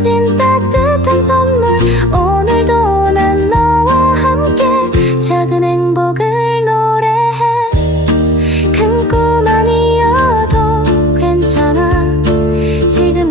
주신 따뜻한 선물. 오늘도 난 너와 함께 작은 행복을 노래해. 큰 꿈 아니어도 괜찮아. 지금